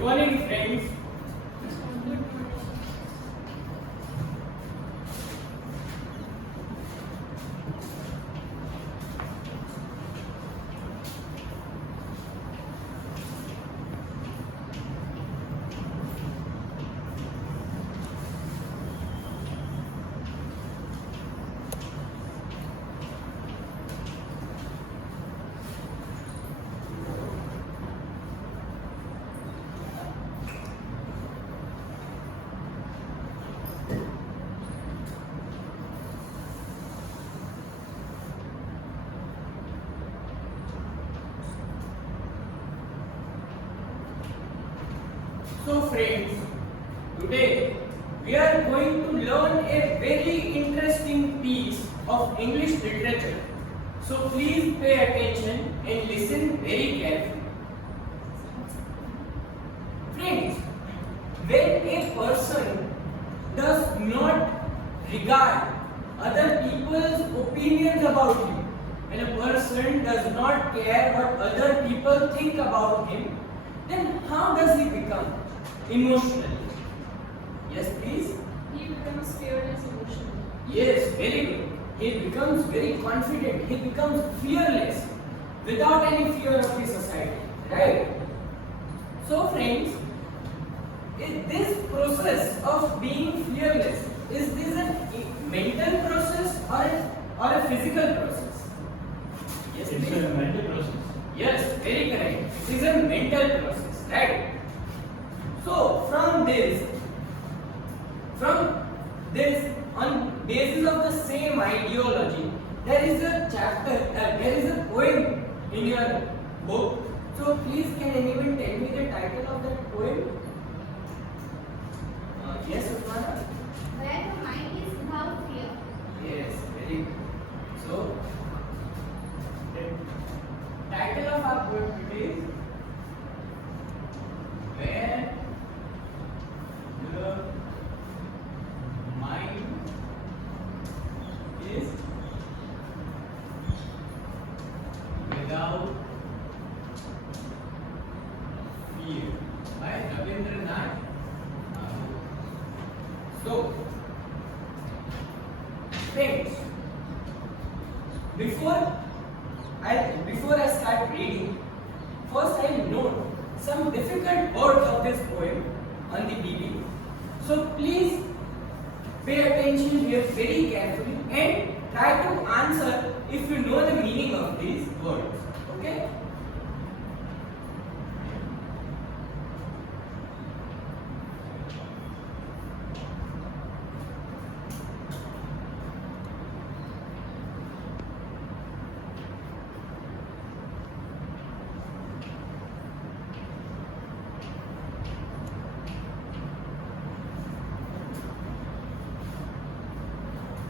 morning, friends. So friends, today we are going to learn a very interesting piece of English literature. So please pay attention and listen very carefully. Friends, when a person does not regard other people's opinions about him, when a person does not care what other people think about him, then how does he become? Emotionally. Yes, please. He becomes fearless emotionally. Yes, very good. He becomes very confident. He becomes fearless without any fear of the society. Right? So, friends, is this process of being fearless, is this a mental process or a physical process? Yes, It's please. a mental process. Yes, very correct. It is a mental process, right? So from this, on basis of the same ideology, there is a chapter, there is a poem in your book. So please, can anyone tell me the title of that poem? Yes, Usmana? Where the mind is without fear. Yes, very good. So, the title of our poem today is Where the mind is without fear by Rabindranath. So, friends, before I start reading, first I note some difficult words of this poem on the BB. So please pay attention here very carefully and try to answer if you know the meaning of these words. Okay?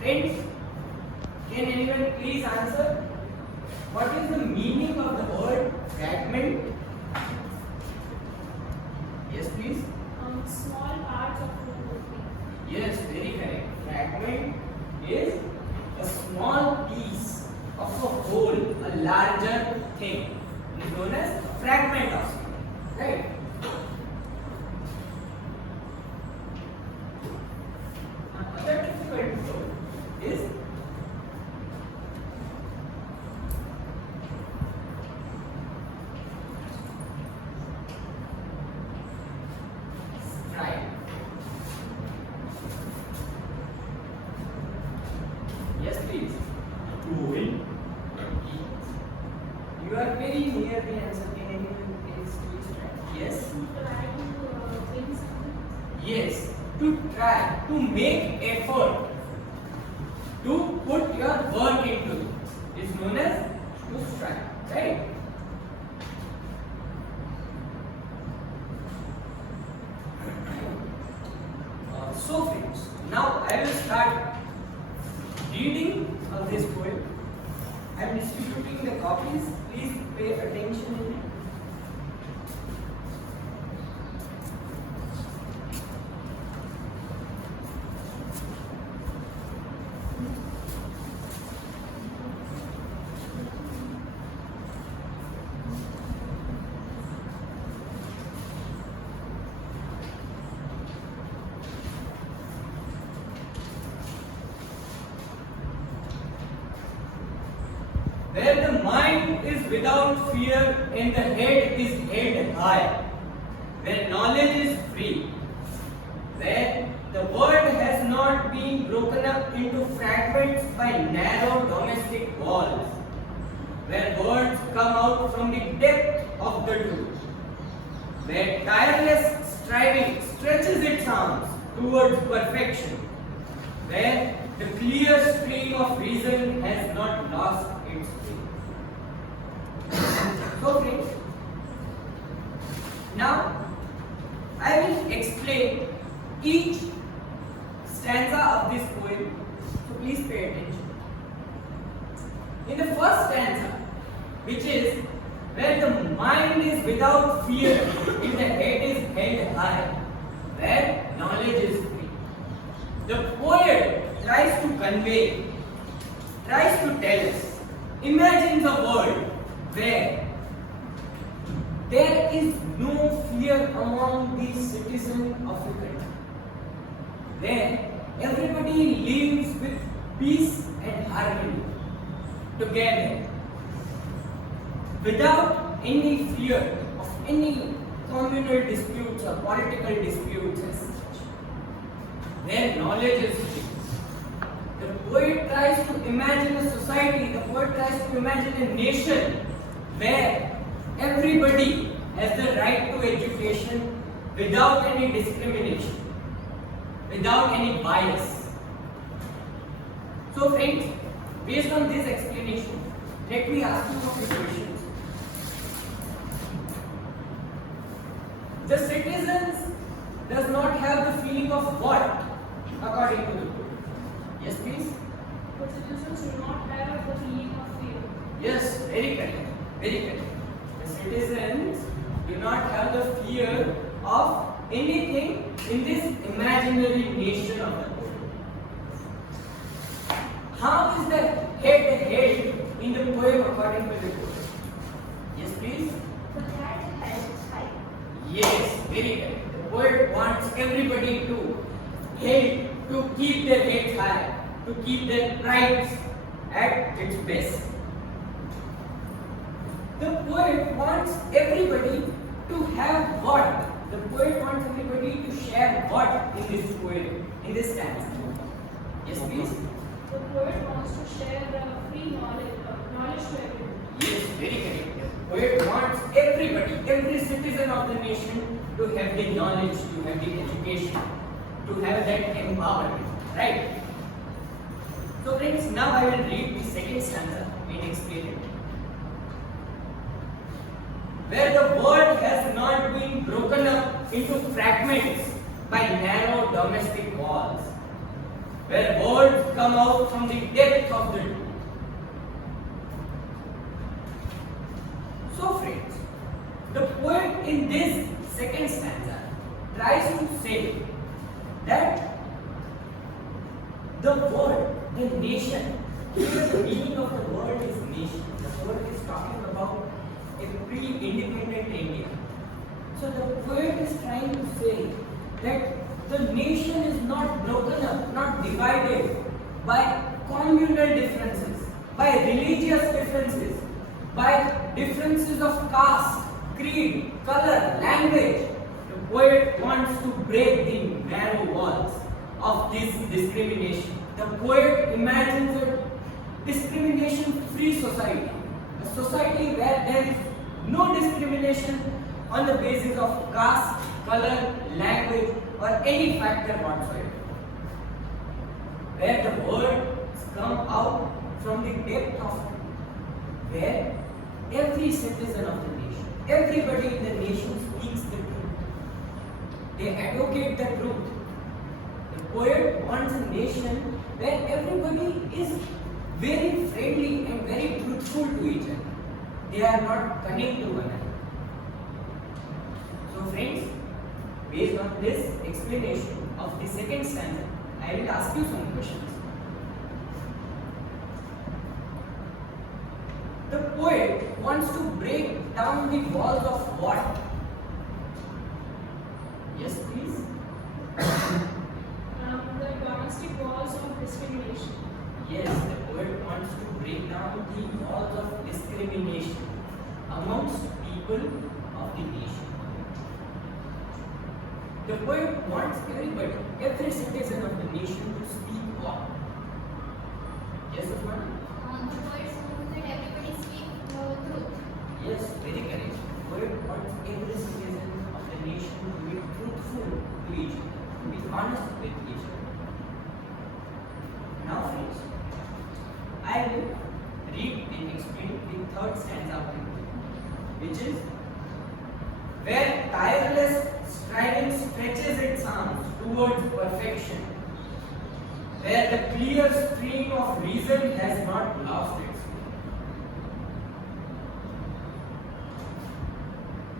Friends, can anyone please answer? What is the meaning of the word fragment? Yes, please. Small parts of the movie. Yes, very correct. Fragment is a small piece of a whole, a larger thing. It is known as a fragment of something. Right? Another difficult word is stripe. Yes, please. To win. You are very near the answer. Can anyone please try? Yes. To try to win something. Yes. To try, to make effort, to put your work into it is known as to strive. Right? So friends, now I will start reading of this poem. I am distributing the copies. Please pay attention in it. where the mind is without fear and the head is held high, where knowledge is free, where the world has not been broken up into fragments by narrow domestic walls, where words come out from the depth of the truth, where tireless striving stretches its arms towards perfection, where the clear stream of reason has not lost its way. So friends, now I will explain each stanza of this poem, so please pay attention. In the first stanza, which is where the mind is without fear and the head is held high, where knowledge is free, the poet tries to convey, tries to tell us, imagines a world where there is no fear among the citizens of a country, where everybody lives with peace and harmony together, without any fear of any communal disputes or political disputes as such, where knowledge is free. The poet tries to imagine a society, the poet tries to imagine a nation where everybody has the right to education without any discrimination, without any bias. So friends, based on this explanation, let me ask you some questions. The citizens does not have the feeling of what, according to the poet? Yes, please. The citizens do not have the feeling of fear. Yes, very correct. Very correct. The citizens do not have the fear of anything in this imaginary nation of the poet. How is the head held in the poem according to the poet? Yes, please. The head held high. Yes, very correct. The poet wants everybody to keep their heads high, to keep their prides at its best. The poet wants everybody to have what? The poet wants everybody to share what in this poem, in this stanza? Yes, please. The poet wants to share the free knowledge to everyone. Yes, very correct. The poet wants everybody, every citizen of the nation to have the knowledge, to have the education, to have that empowerment, right? So friends, now I will read the second stanza and explain it. Where the world has not been broken up into fragments by narrow domestic walls, where words come out from the depth of the truth. So friends, the poet in this second stanza tries to say that the world, the nation, here the meaning of the word is nation. The word is talking about a pre-independent India. So the poet is trying to say that the nation is not broken up, not divided by communal differences, by religious differences, by differences of caste, creed, color, language. The poet wants to break the narrow walls of this discrimination. The poet imagines a discrimination-free society, a society where there is no discrimination on the basis of caste, color, language, or any factor whatsoever. Where the words come out from the depth of where every citizen of the nation, everybody in the nation speaks the truth. They advocate the truth. The poet wants a nation where everybody is very friendly and very truthful to each other. They are not cunning to one another. So friends, based on this explanation of the second stanza, I will ask you some questions. The poet wants to break down the walls of what? Yes, please. The domestic walls of discrimination. Yes, the poet wants to break down the laws of discrimination amongst people of the nation. The poet wants everybody, every citizen of the nation to speak what? Yes, Usman? The poets want that everybody speak truth. Yes, very correct. Poet wants every citizen of the nation to be truthful to each other, to be honest with each other. Now, friends, I will read and explain the third stanza of the poem, which is where tireless striving stretches its arms towards perfection, where the clear stream of reason has not lost its way.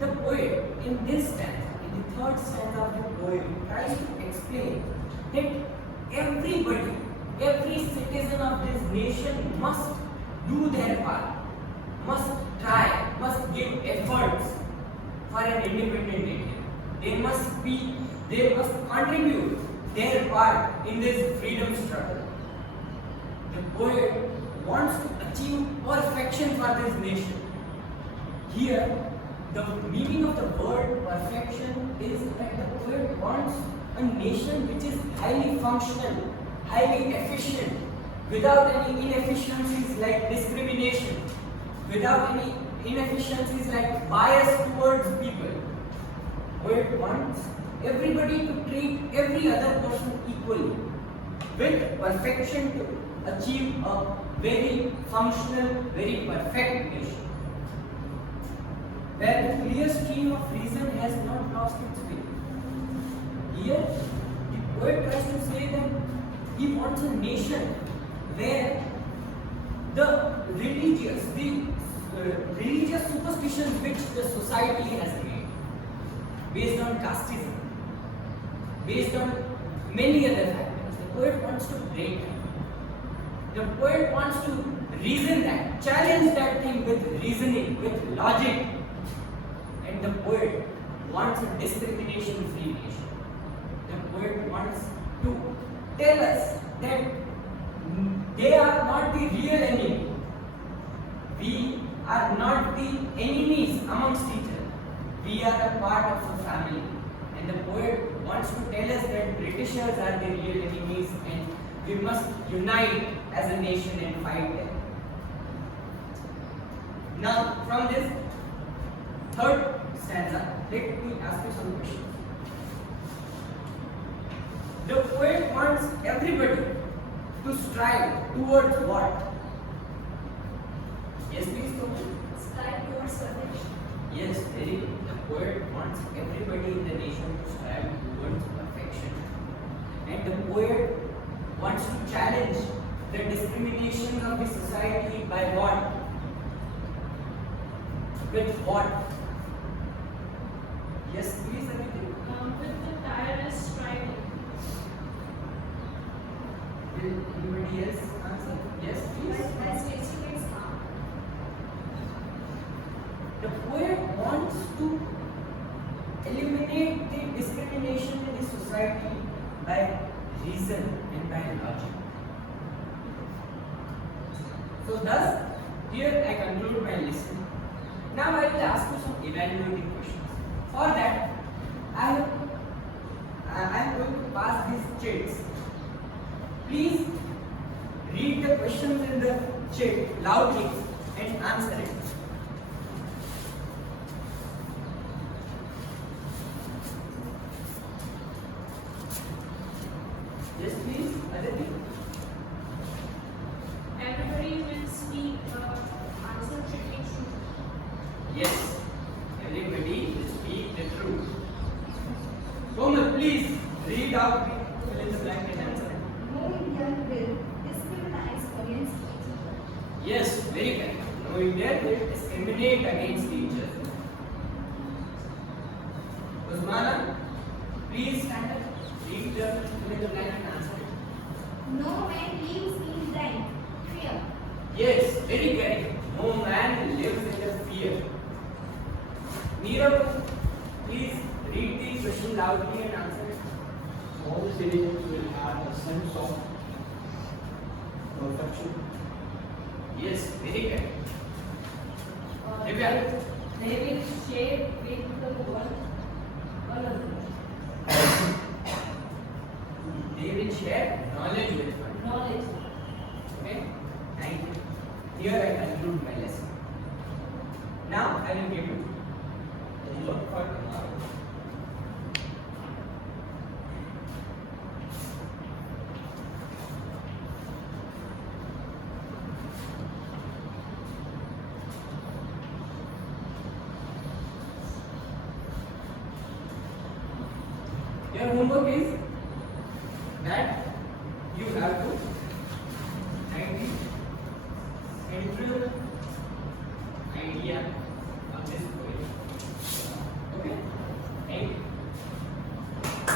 The poet in this stanza, in the third stanza of the poem, tries to explain that everybody, every citizen of this nation must do their part, must try, must give efforts for an independent India. They must contribute their part in this freedom struggle. The poet wants to achieve perfection for this nation. Here, the meaning of the word perfection is that the poet wants a nation which is highly functional, highly efficient, without any inefficiencies like discrimination, without any inefficiencies like bias towards people. Poet wants everybody to treat every other person equally, with perfection to achieve a very functional, very perfect nation, where the clear stream of reason has not lost its way. Here, the poet tries to say that he wants a nation where the religious superstitions which the society has made, based on casteism, based on many other factors, the poet wants to break that. The poet wants to reason that, challenge that thing with reasoning, with logic. And the poet wants a discrimination-free nation. The poet wants to tell us that they are not the real enemy. We are not the enemies amongst each other. We are a part of a family. And the poet wants to tell us that Britishers are the real enemies and we must unite as a nation and fight them. Now, from this third stanza, let me ask you some questions. The poet wants everybody to strive towards what? Yes, please, Komal. Strive towards perfection. Yes, very good. The poet wants everybody in the nation to strive towards perfection. And the poet wants to challenge the discrimination of the society by what? With what? Yes, please, Aditi. With the tireless striving. Will anybody else answer? Yes, please. By stretching its arm. The poet wants to eliminate the discrimination in the society by reason and by logic. So thus, here I conclude my lesson. Now I will ask you some evaluating questions. For that, I am going to pass these chits. Please read the questions in the chit loudly and answer it. Yes, please, Aditi. Everybody will speak answer should be true. Yes, everybody will speak the truth. Komal, please read out, fill in the blank and answer it. No Indian will discriminate against each other. Yes, very correct. No Indian will discriminate against each other. Usmana, please stand up, read the fill in the blank and answer it. No man lives in blank. Fear. Yes, very correct. No man lives in the fear. Nirav, please read the question loudly and answer it. All citizens will have a sense of perfection Yes, very correct. Uh, Divya. They will share with one another. They will share knowledge with one. Knowledge. Okay? Thank you. Here I conclude my lesson. Now I will give you the work for tomorrow. Your homework is that you have to